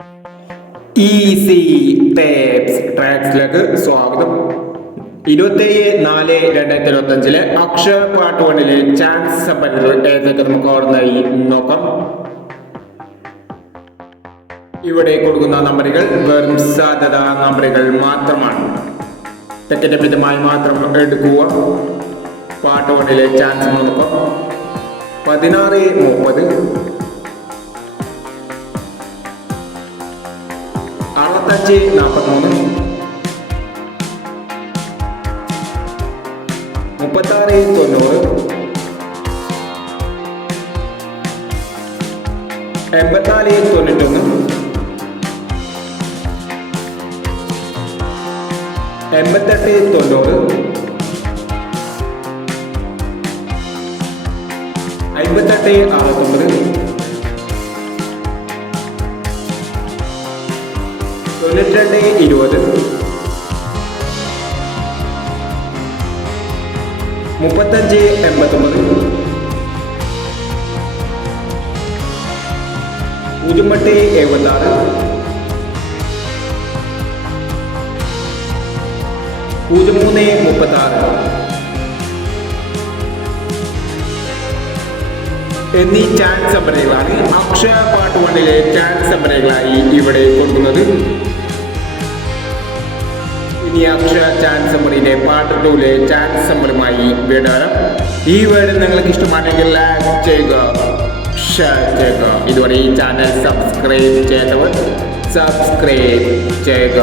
Easy tapes ട്രാക്സിലേക്ക് സ്വാഗതം. 27/4/2025 അക്ഷര part 1 chance സമ്പന്നർ ഏതൊക്കെ നമുക്ക് ഓർമ്മയായി നോക്കാം. ഇവിടെ കൊടുക്കുന്ന നമ്പറുകൾ വെറും സാധ്യത നമ്പറുകൾ മാത്രമാണ്. തെറ്റമിതമായി മാത്രം എടുക്കുക. പാർട്ട് 1 ചാൻസ് നോക്കാം. 16, 30, 65, 43, 36, 90, 84, 91, 88, 90, 58, 69, 92, 20, 35, 89, 08, 76, 03, 36 എന്നീ ചാൻസ് നമ്പറുകളാണ് അക്ഷര പാർട്ട് 1 ചാൻസ് നമ്പറുകളായി ഇവിടെ കൊടുക്കുന്നത്. ഇനി അക്ഷര ചാൻസ് നമ്പറിന്റെ പാർട്ട് 2 ചാൻസ് നമ്പറുമായി വീണ്ടും. ഈ വീഡിയോ നിങ്ങൾക്ക് ഇഷ്ടമാണെങ്കിൽ ലൈക്ക് ചെയ്യുക, ഷെയർ ചെയ്യുക. ഇതുവരെ ഈ ചാനൽ സബ്സ്ക്രൈബ് ചെയ്തവർ സബ്സ്ക്രൈബ് ചെയ്യുക.